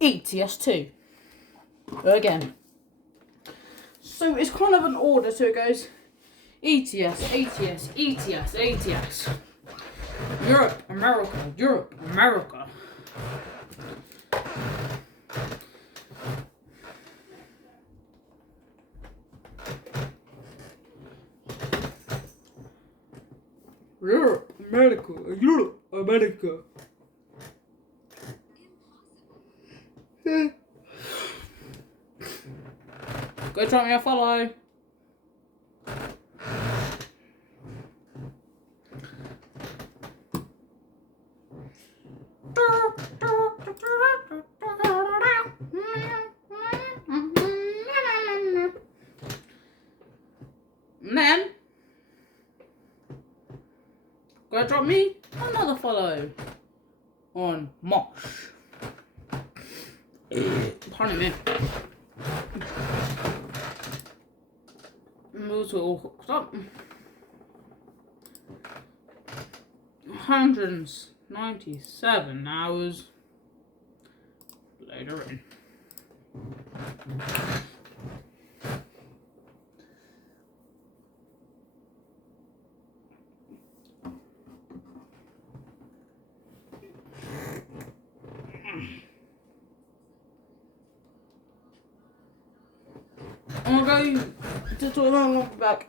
ETS2. Again. So it's kind of an order, so it goes ETS, ATS, ETS, ATS. Europe, America, Europe, America. Europe, America, Europe, America. Go try me a follow. And then go drop me another follow on Mosh. Pardon me. Those are all hooked up. 197 hours later in. I'm gonna go to the toilet and I'll be back.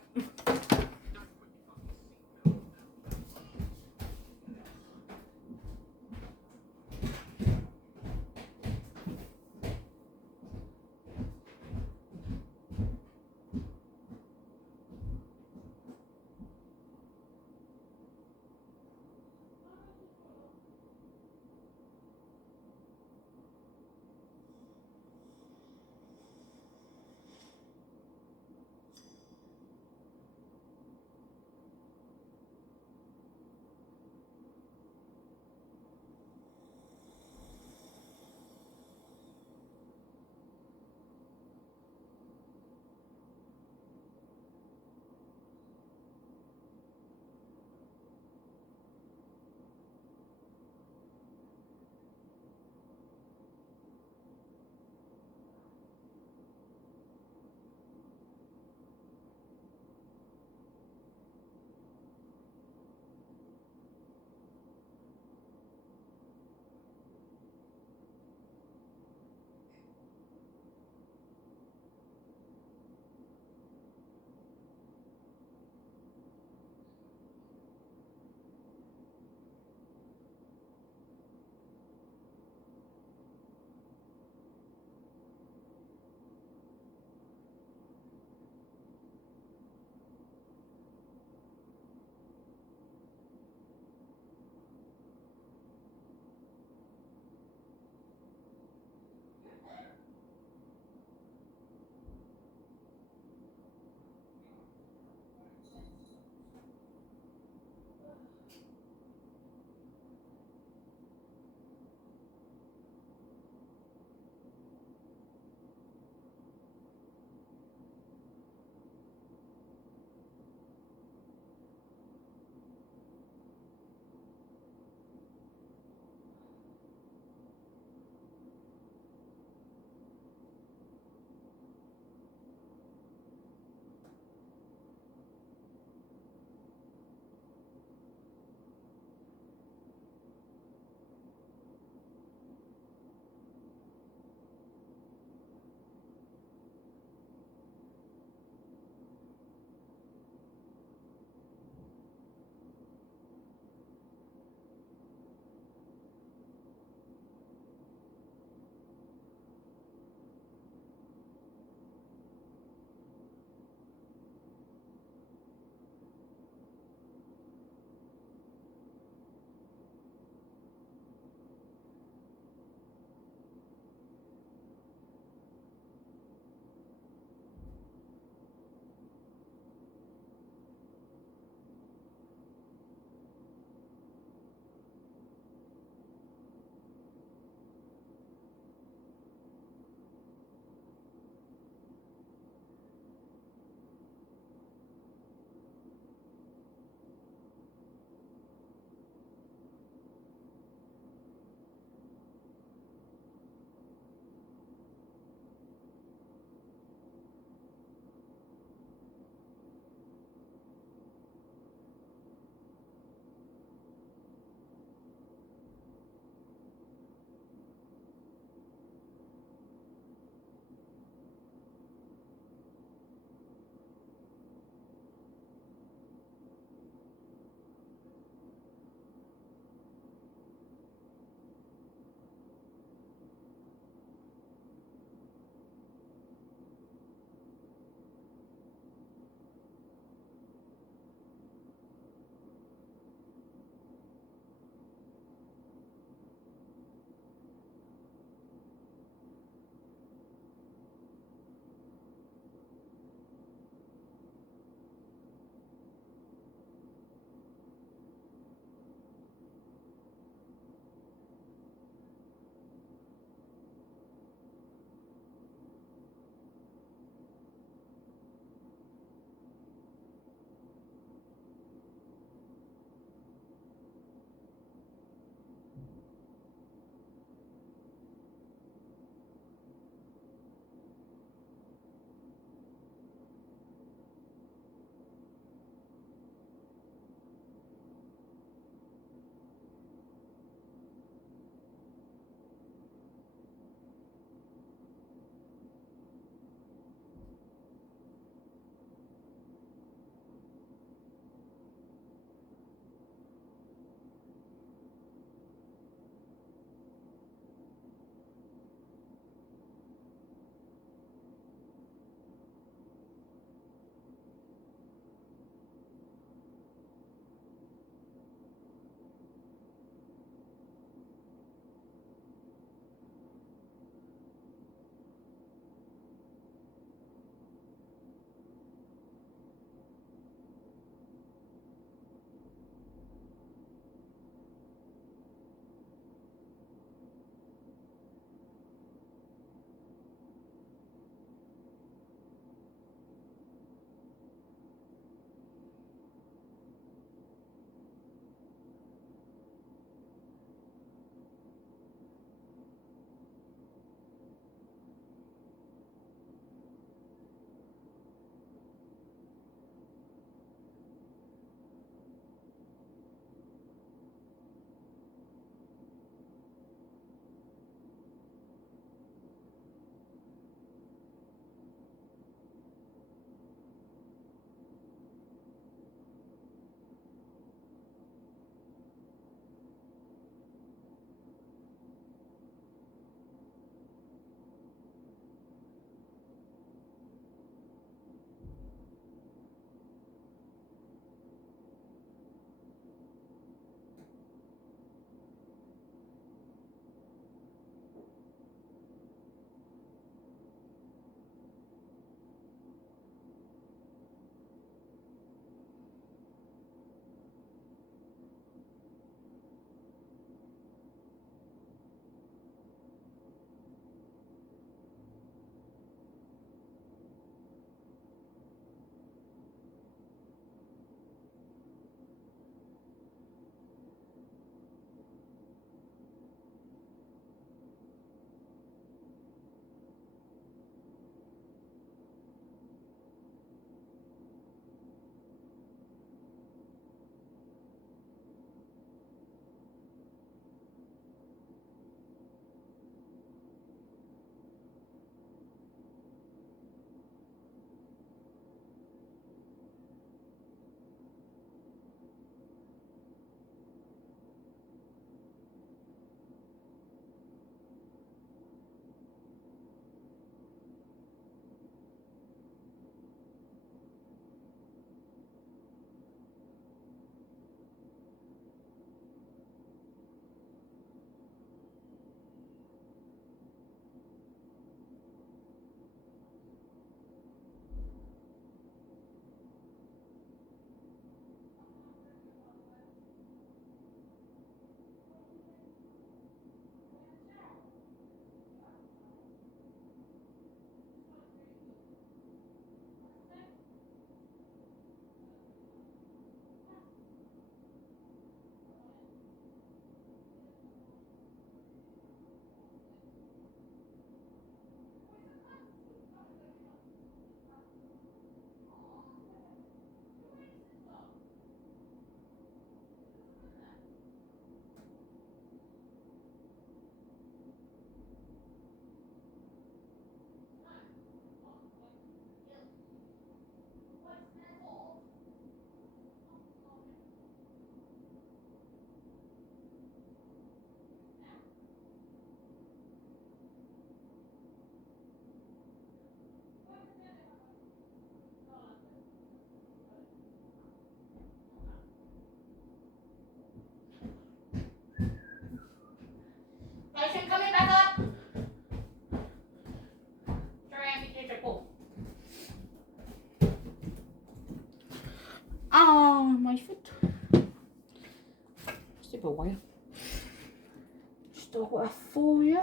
got a 4 here.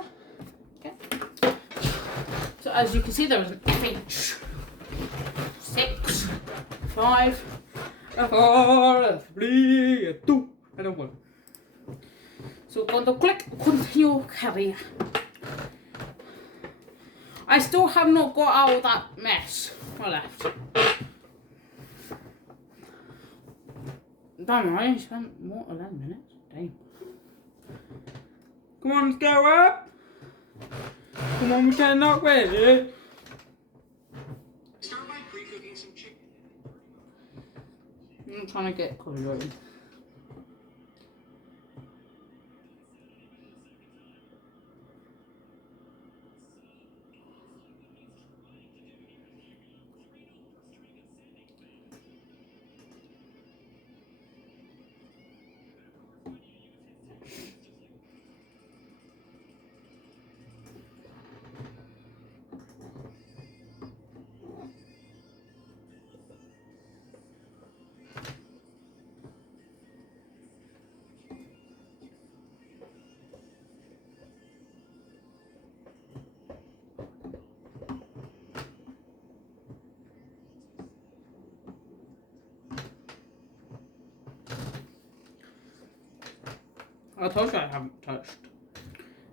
Okay. So as you can see, there was an FH 6, 5, a 4, a 3, a 2, and a 1. So we're going to click continue career. I still have not got out of that mess I left. Damn, I only spent, 11 minutes? Damn. Come on, let's go up. Come on, we cannot wait. Start by pre-cooking some chicken. I'm trying to get colored. I told you I haven't touched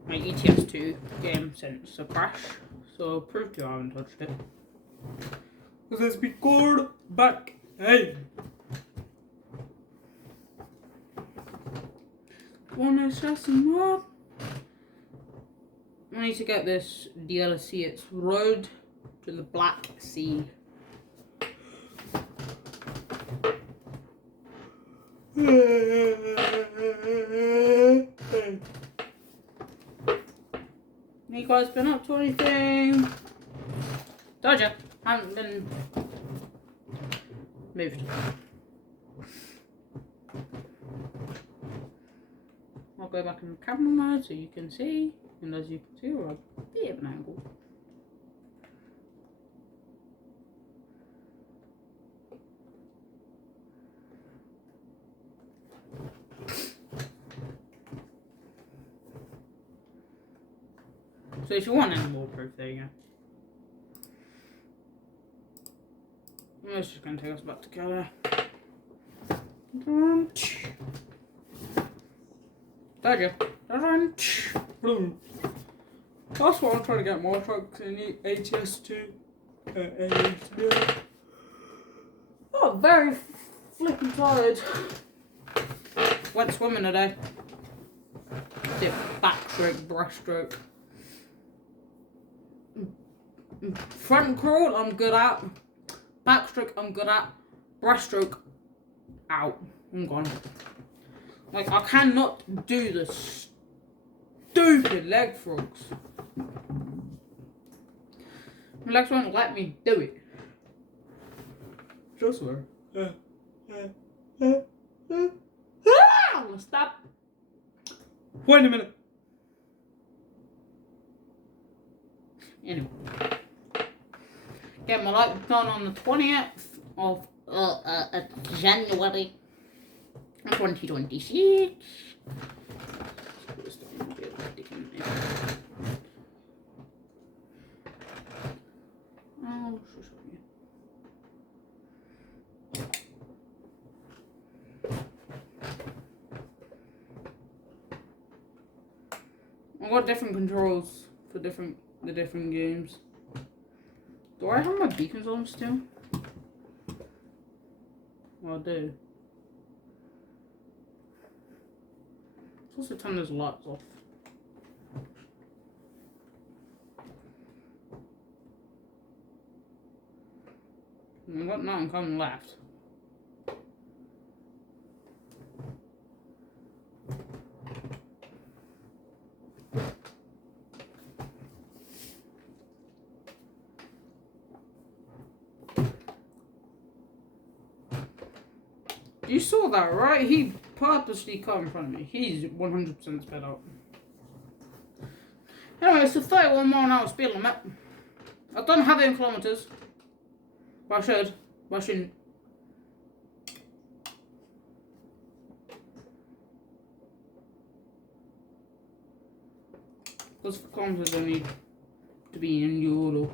my ETS2 game since the crash, so prove to you I haven't touched it. Because it's been called back. Hey! Wanna set some up? I need to get this DLC. It's Road to the Black Sea. You guys been up to anything? Told ya, haven't been moved. I'll go back in the camera mode so you can see, and as you can see, we're a bit of an angle. So if you want any more proof, there you go. It's just going to take us back together. There you go. That's what I'm trying to get more trucks in the ATS2. Oh, very flipping tired. Went swimming today. Did backstroke, breaststroke. Front crawl, I'm good at. Backstroke, I'm good at. Breaststroke, out. I'm gone. Like, I cannot do the stupid leg frogs. My legs won't let me do it. Just swear. Stop. Wait a minute. Anyway. Get my light done on the 20th of January 2026. I've got different controls for the different games. Do I have my beacons on still? Well, I do. Let's also turn those lights off. I've got nothing coming left. You saw that, right? He purposely cut in front of me. He's 100% sped up. Anyway, it's a 31 mile an hour speed limit. I don't have it in kilometers. But I should. But I shouldn't. Because for kilometers I need to be in euro.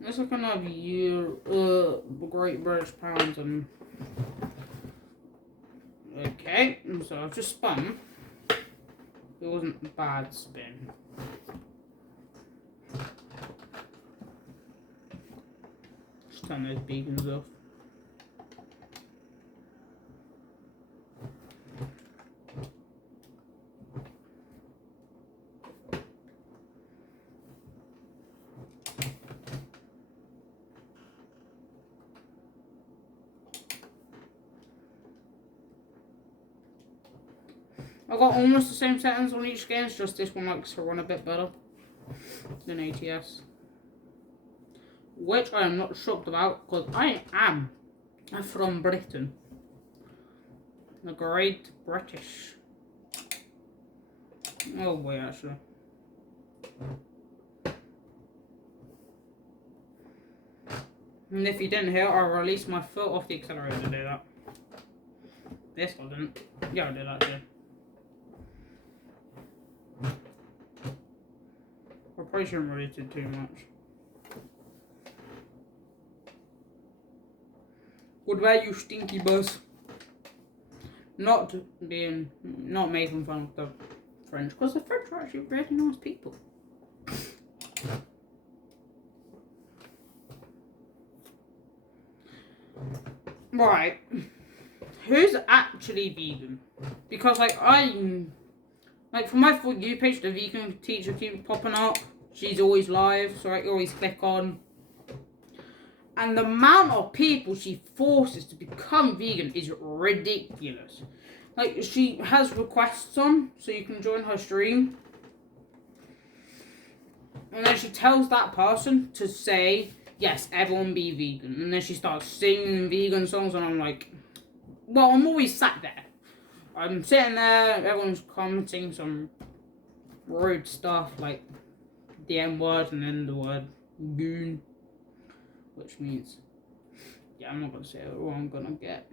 Let's look at Great British Pounds and okay, so I've just spun. It wasn't a bad spin. Just turn those beacons off. I got almost the same settings on each game, it's just this one likes to run a bit better than ATS. Which I am not shocked about, because I am from Britain. The Great British. Oh boy, actually. And if you didn't hear, I'll release my foot off the accelerator to do that. This one didn't. Yeah, I did actually. I probably shouldn't release it too much. Goodbye, you stinky buzz. Not making fun of the French, because the French are actually really nice people. Right, who's actually vegan? Because like for my For You page, the vegan teacher keeps popping up. She's always live, so I always click on. And the amount of people she forces to become vegan is ridiculous. Like, she has requests on, so you can join her stream. And then she tells that person to say, yes, everyone be vegan. And then she starts singing vegan songs, and I'm like, well, I'm always sat there. I'm sitting there, everyone's commenting some rude stuff, like the N word and then the word goon. Which means, yeah, I'm not going to say it, or I'm going to get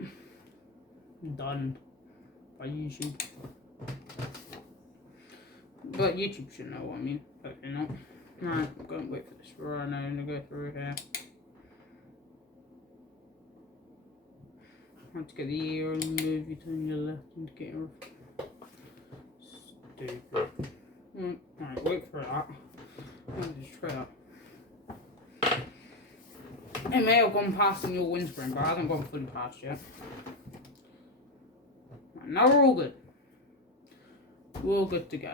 done by YouTube. But YouTube should know what I mean, hopefully not. Right, I'm going to wait for this rhino to go through here. I have to get the ear and move you to your left indicator. Stupid. Alright, wait for that. I'll just try that. It may have gone past in your windscreen, but it hasn't gone fully past yet. Right, now we're all good. We're all good to go.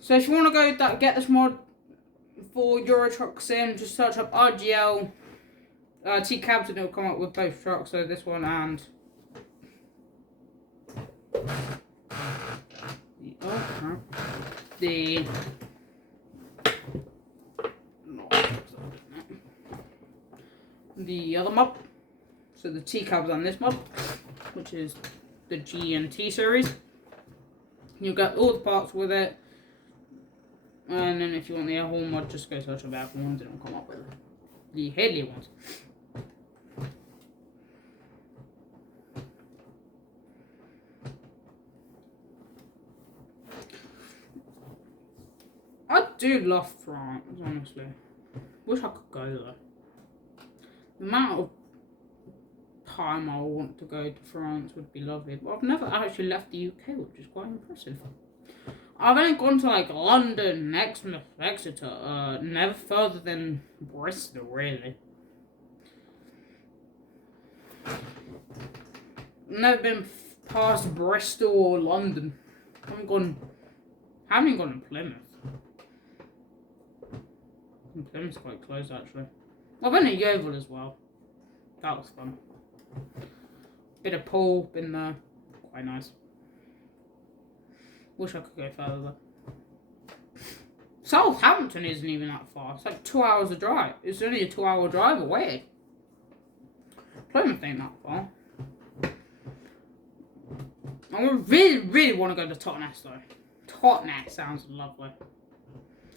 So if you want to go get this mod for Euro Truck Sim, just search up RGL T-Cabs and it'll come up with both trucks, so this one and the other mod. So the T-Cabs on this mod, which is the G and T series. You'll get all the parts with it. And then if you want the air horn mod, just go search up air horns and it'll come up with the Headley ones. I do love France, honestly. Wish I could go there. The amount of time I want to go to France would be lovely. But I've never actually left the UK, which is quite impressive. I've only gone to like London, Exeter, never further than Bristol, really. Never been past Bristol or London. Haven't even gone to Plymouth. Plymouth's quite close, actually. I've been to Yeovil as well. That was fun. Bit of pool, been there. Quite nice. Wish I could go further though. Southampton isn't even that far. It's like 2 hours of drive. It's only a 2 hour drive away. Plymouth ain't that far. I really want to go to Totnes though. Totnes sounds lovely.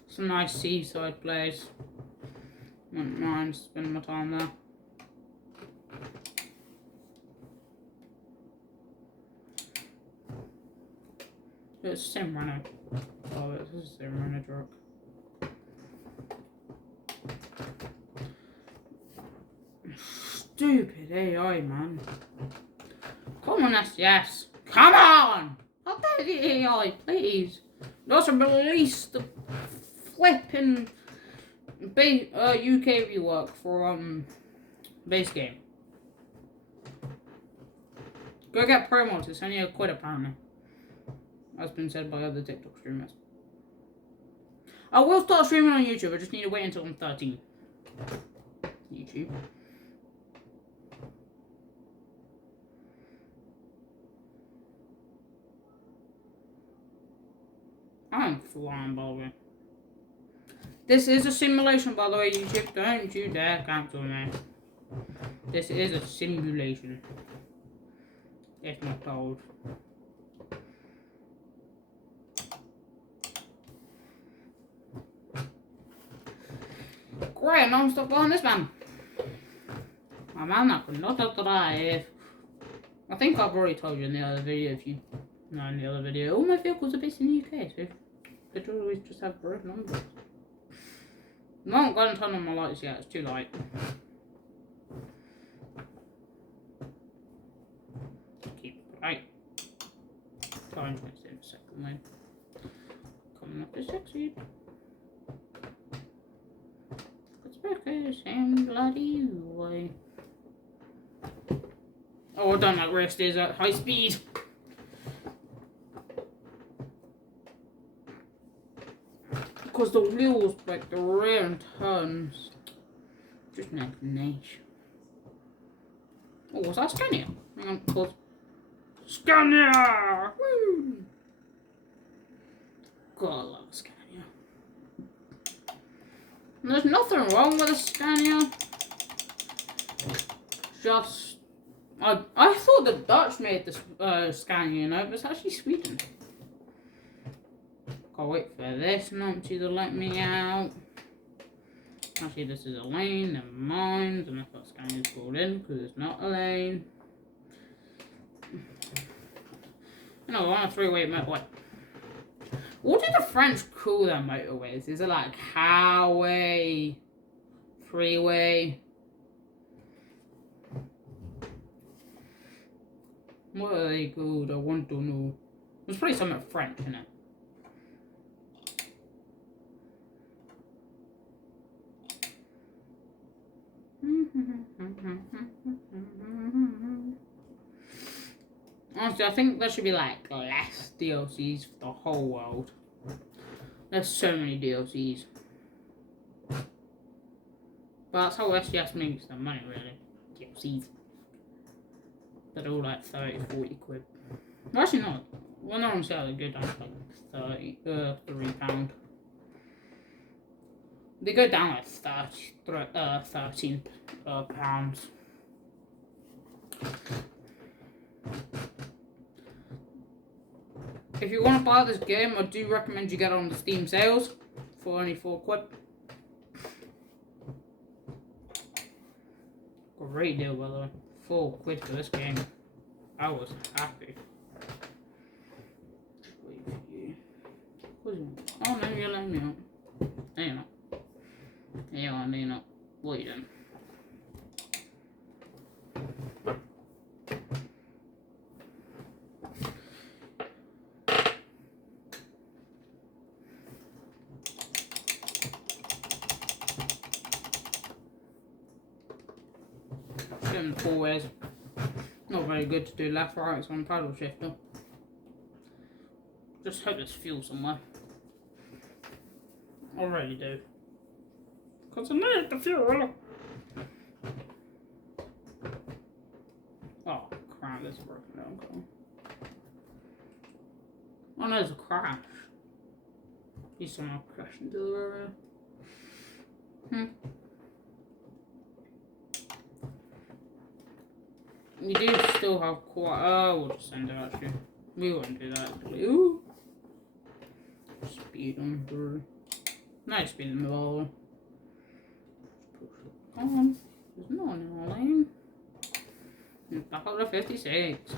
It's a nice seaside place. Wouldn't mind spending my time there. It's the same runner. Oh, it's the same runner truck. Stupid AI, man. Come on, yes. Come on! Update the AI, please. Also release the flipping UK rework for base game. Go get pro mods, it's only £1 apparently. As been said by other TikTok streamers. I will start streaming on YouTube, I just need to wait until I'm 13. YouTube. I'm flying, by the way. This is a simulation, by the way, YouTube. Don't you dare cancel me. This is a simulation. If not told. Great, no one stop on this man. My man, I could not drive. I think I've already told you in the other video, if you know in the other video. All my vehicles are based in the UK, so they always just have road numbers. I haven't got a ton on my lights yet, it's too light. Keep right. Time to in a second then. Coming up to 60. Let's back the same bloody way. Oh, I don't like race days at high speed. Because the wheels break the rear and turns. Just make niche. Oh, was that Scania? Hang on, pause. Scania! Woo! God, I love a Scania. And there's nothing wrong with a Scania. Just... I thought the Dutch made this Scania, you know, but it's actually Sweden. Can't wait for this numpty to let me out. Actually, this is a lane, never mind. And I thought Scania's called in because it's not a lane. You know, on a three-way motorway. What do the French call their motorways? Is it like highway, freeway? What are they called? I want to know. It's probably something French, isn't it? Honestly, I think there should be like less DLCs for the whole world. There's so many DLCs. But that's how SGS makes their money, really. DLCs. They're all like 30, 40 quid. Well, actually not. Well, no, on sale they go down to like £3. They go down like 13 pounds. If you want to buy this game, I do recommend you get on the Steam sales for only 4 quid. Great deal, by the way. 4 quid for this game. I was happy. Wait for you. Oh no, you're letting me out. No, you're not. Yeah, I mean, not. What are you doing? Getting 4 ways. Not very good to do left right on paddle shifter. Just hope there's fuel somewhere. I really do. Because I need the fuel. Oh crap, this is broken down. Oh no, there's a crash. He's somehow crashed into the area. You do still have quite. Oh, we'll just send it actually. We won't do that actually. Ooh. Speed on through. No speed in the ball. Come on. There's no one in our lane. Back up to 56.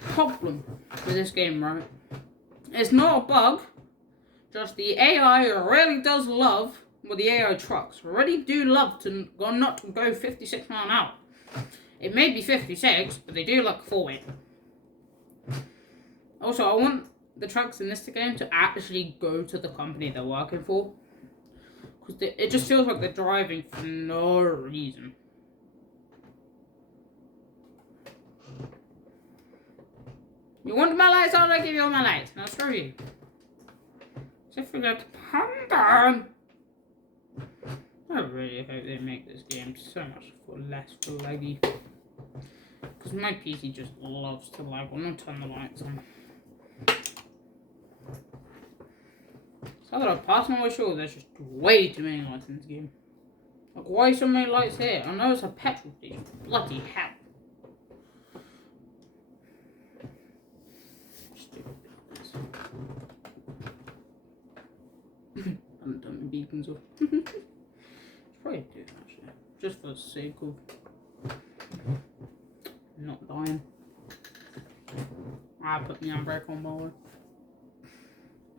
Problem with this game, right? It's not a bug. Just the AI really does love, well, the AI trucks really do love to not go 56 miles an hour. It may be 56, but they do like 40. Also, I want the trucks in this game to actually go to the company they're working for. Because it just feels like they're driving for no reason. You want my lights? I'll give you all my lights. Now screw you. Just forget to calm down. I really hope they make this game so much less laggy. Because my PC just loves to lag when I turn the lights on. So that I pass my sure there's just way too many lights in this game. Like, why so many lights here? I know it's a petrol station. Bloody hell. I haven't done my beacons off. Probably do actually. Just for the sake of not dying. I put me on break on board.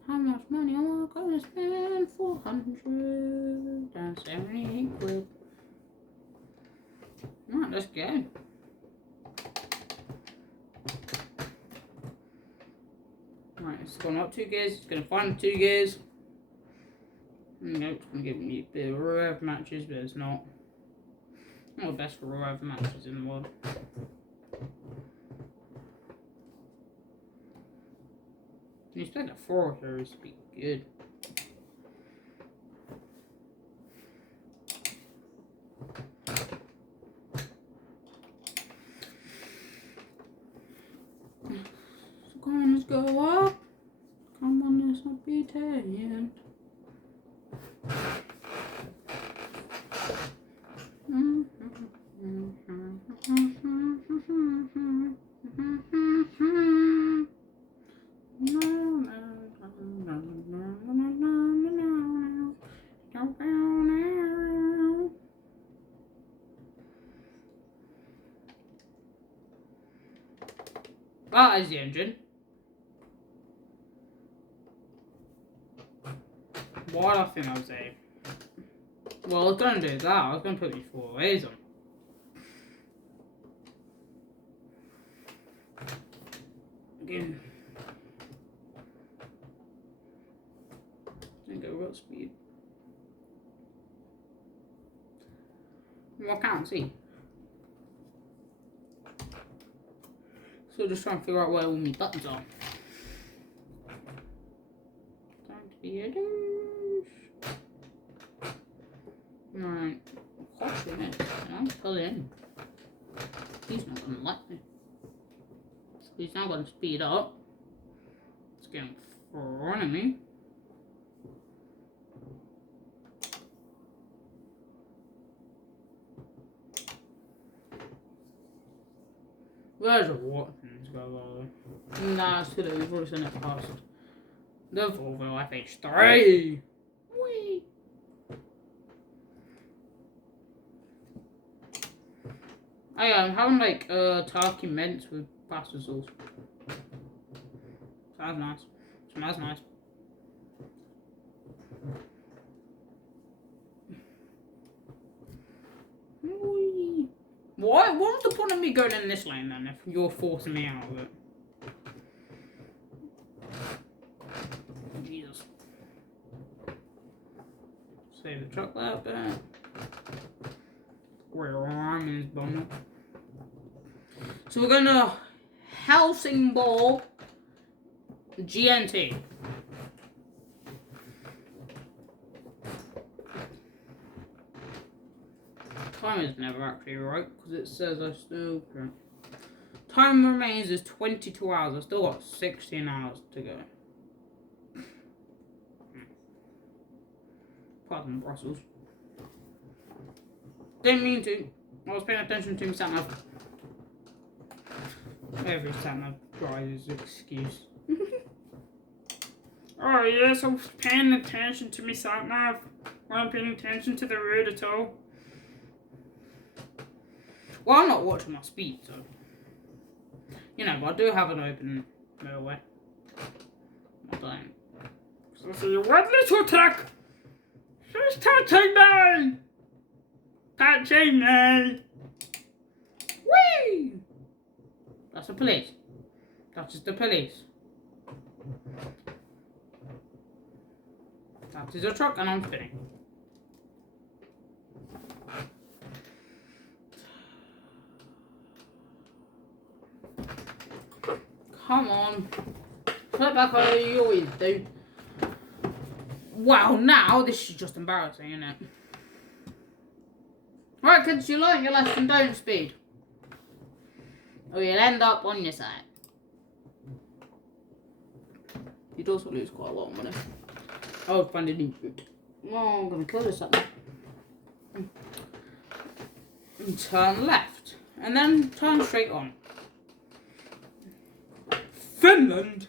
How much money am I gonna spend? 478 quid. Right, let's go. Right, it's gone up 2 gears. It's gonna find 2 gears. Nope, it's gonna give me a bit of rev matches, but it's not. Not the best for rev matches in the world. You expect a 4 series to be good. So come on, let's go up. Come on, let's not be tired. That is the engine. What I think I was saying. Well, I was going to do that. I was going to put these 4 ways on. Again. And go real speed. Well, I can't see. So just trying to figure out where all my buttons are. Time to be a douche. Right. Gosh, it is. I'll pull it in. He's not going to like me. So he's now going to speed up. It's getting in front of me. Where's the Watkins go, by the way? Nah, it's today. We've already seen it past. The Volvo FH3! Whee! Oh yeah, I'm having like turkey mince with pasta sauce. Sounds nice. Smells nice. Whee! What was the point of me going in this lane then if you're forcing me out of it? Jesus. Save the truck lap there. Where I'm in his bonnet. So we're gonna Helsingborg GNT. Time is never actually right because it says I still can. Time remains is 22 hours. I've still got 16 hours to go. Pardon, Brussels. Didn't mean to. I was paying attention to my sat-nav. Every sat-nav drive is an excuse. Oh yes, I was paying attention to my sat-nav. I wasn't paying attention to the road at all. Well, I'm not watching my speed, so. You know, but I do have an open motorway. I don't. So I see one little truck. She's touching me! Touching me! Whee! That's the police. That is the police. That is a truck and I'm spinning. Come on. Flip back over, you always do. Wow, now this is just embarrassing, isn't it? Right, kids, you learn your lesson, don't speed. Or you'll end up on your side. You'd also lose quite a lot of money. I would find a new route. Oh, I'm gonna kill this up. And turn left. And then turn straight on. Finland?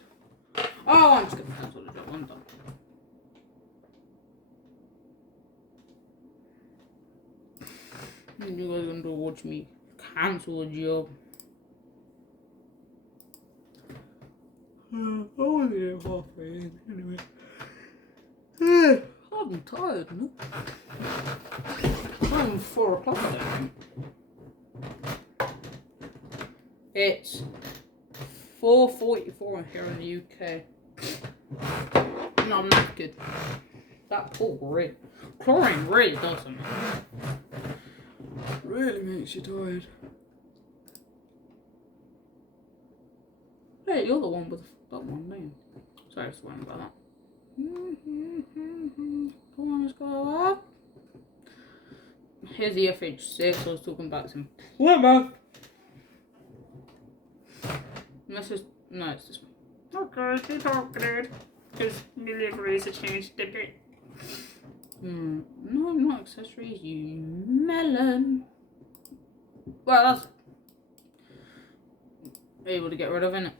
Oh, I'm just gonna cancel the job. I'm done. You guys are gonna watch me cancel a job. I want to get halfway in anyway. I'm tired, no? It's 4 o'clock, I think. It's 4:44 here in the UK. And I'm knackered. That pool really, chlorine really does something. Really makes you tired. Hey, you're the one with that one name. Sorry, I was worrying about that. Come on, let's go up. Here's the FH6. I was talking about some Plymouth. This is no, it's this one. Okay, keep talking, because deliveries have changed a bit. No, not accessories. You melon. Well, that's able to get rid of, innit?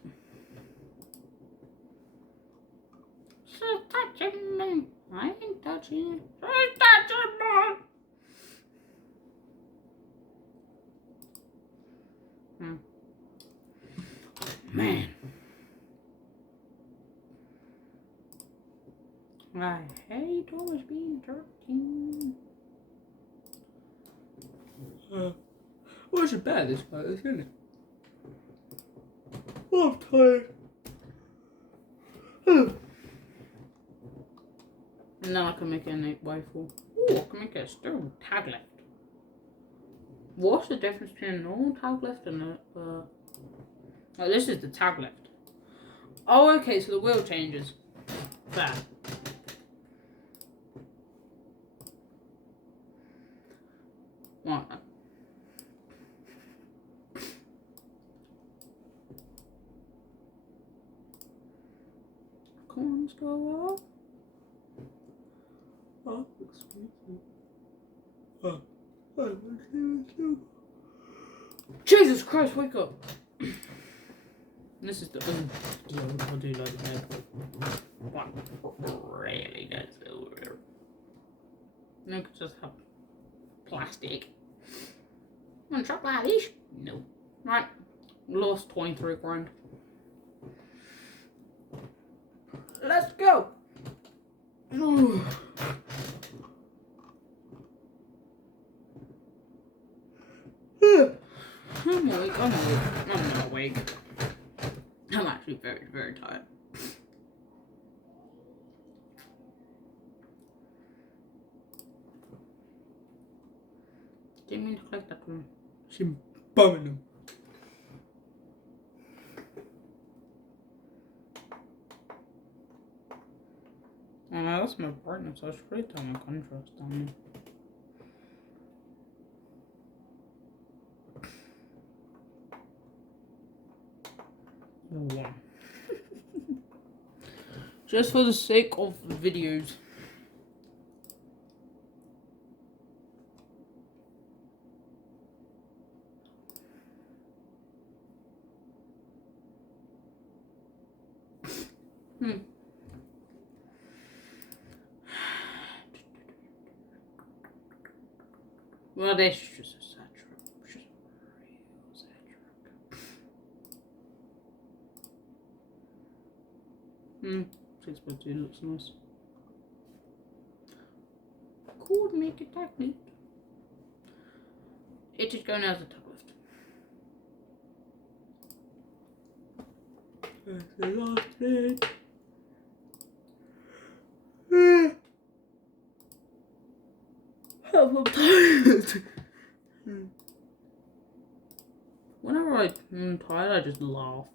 She's touching me. I ain't touching you. She's touching me. Man. I hate always being jerky. Well, it's bad this part, isn't it? Oh, I'm tired. And now I can make an 8x4. Oh, I can make a stone tag lift. What's the difference between a normal tag lift and a oh, this is the tag lift. Oh, okay, so the wheel changes. Fair. Right. Come on, let's go up. Oh, excuse me. Jesus Christ, wake up. This is the I'll do like that. What really gets over? No, I could just have plastic. Want a truck like this? No. Right. Lost 23 grand. Let's go. I'm awake. I'm not awake. I'm actually very, very tired. Didn't mean to click that one. She's bumming them. Oh no, that's my brightness. I should really turn my contrast down. One. Just for the sake of the videos. Well, this is just a sad truck. Just a real sad truck. 6x2 looks nice. Could make it that neat. It is going as a tug lift. That's the last bit. I'm tired. Whenever I'm tired, I just laugh.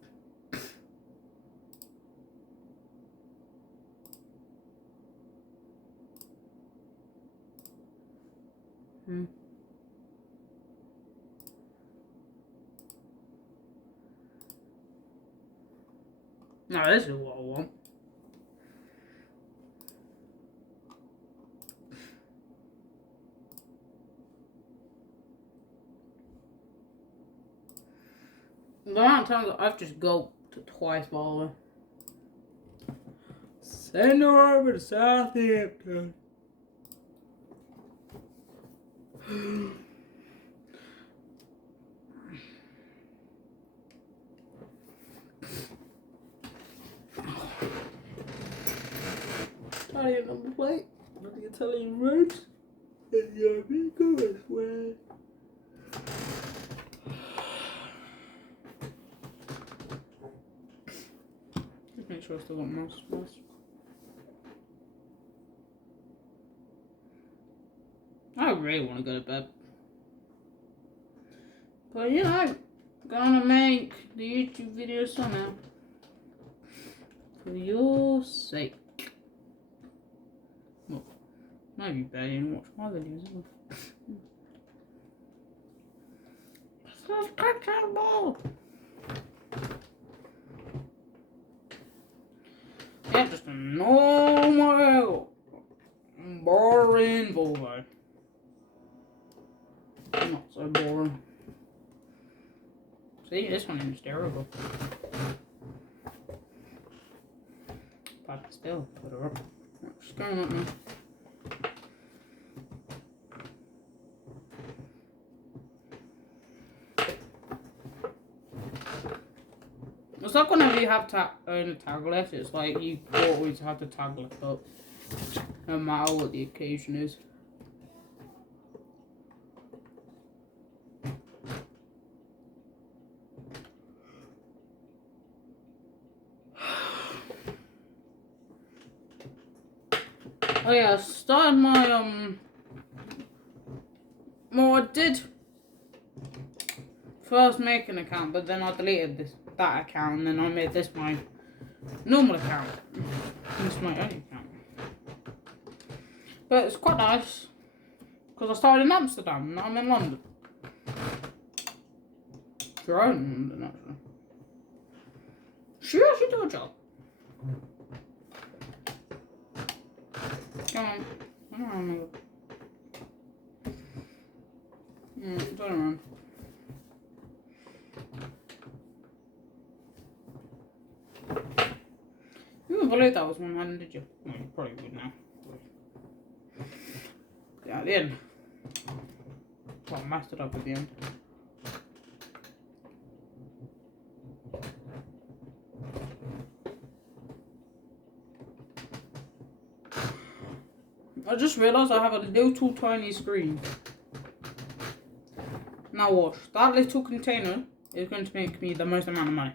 Now this is what I want. The amount of times I've just gulped twice by the way. Send her over to Southampton. Italian number plate, not the Italian roads, and the amigo as well. Just make sure I still got mouse first. I really want to go to bed. But you know, gonna make the YouTube video somehow. For your sake. Well, maybe better than watch my videos. Let's catch that ball! Yeah, just a normal, boring Volvo. Not so boring. See, this one is terrible. But still, put her up. What's going on now? It's like whenever you have to own a tag lift, it's like you always have to tag lift up, no matter what the occasion is. Oh yeah, I started my well, I did first make an account, but then I deleted that account, and then I made this my normal account. This is my only account. But it's quite nice, because I started in Amsterdam, and now I'm in London. You're own in London, actually. She actually do a job. Come on. I don't remember. Turn around. You wouldn't believe that was one hand, did you? Well, you probably would now. Yeah, at the end. Well, I messed it up at the end. I just realised I have a little tiny screen. Now watch, that little container is going to make me the most amount of money.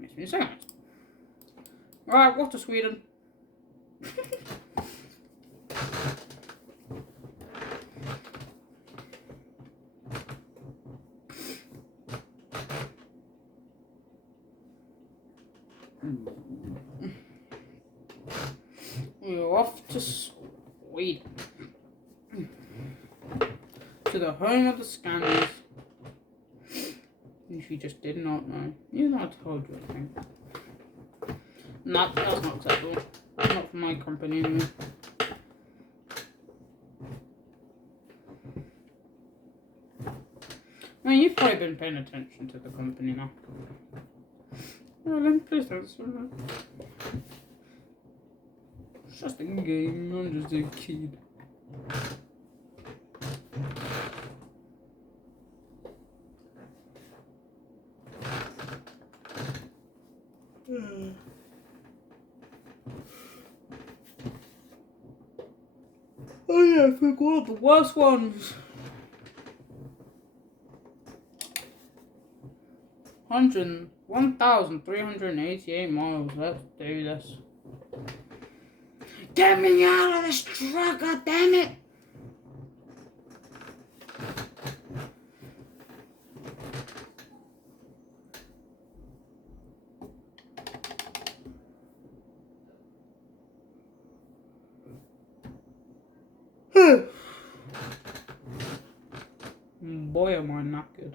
Makes me so nice. Right, what to Sweden? We're off to Sweden. To the home of the Scandinavians. If you just did not know. You know I told you, I think. No, that's not acceptable. Not for my company anyway. I mean, you've probably been paying attention to the company now. Well, please don't say that. It's just a game, I'm just a kid. Oh yeah, I forgot the worst ones. 1,388 miles. Let's do this. Get me out of this truck, god damn it! Boy, am I knackered.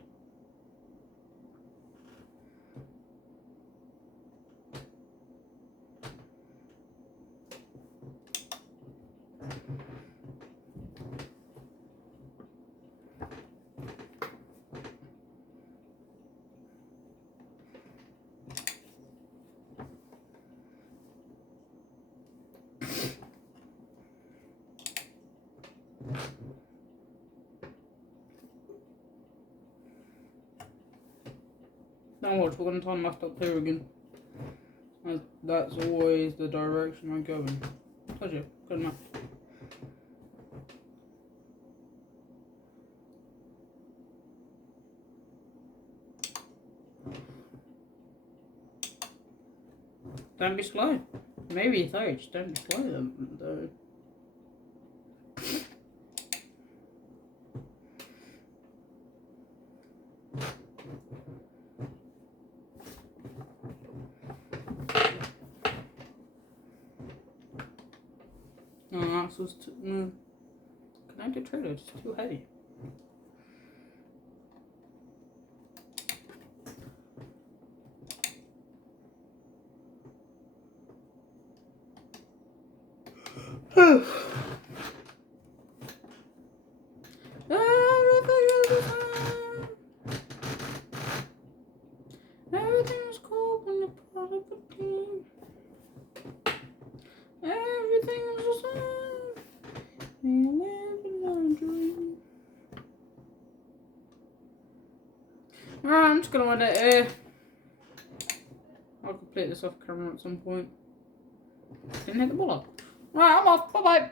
Now watch, we're going to turn my stuff here again. That's always the direction I go in. Told you, good enough. Don't be slow. Maybe though, just don't be slow though. No, axle's too. No. Connected trailer, it's too heavy. Everything was cool when you're part of a team. Everything was the same. You live in a dream. Alright, I'm just gonna end it here. I'll complete this off camera at some point. Didn't hit the ball up. Right, I'm off. Bye bye.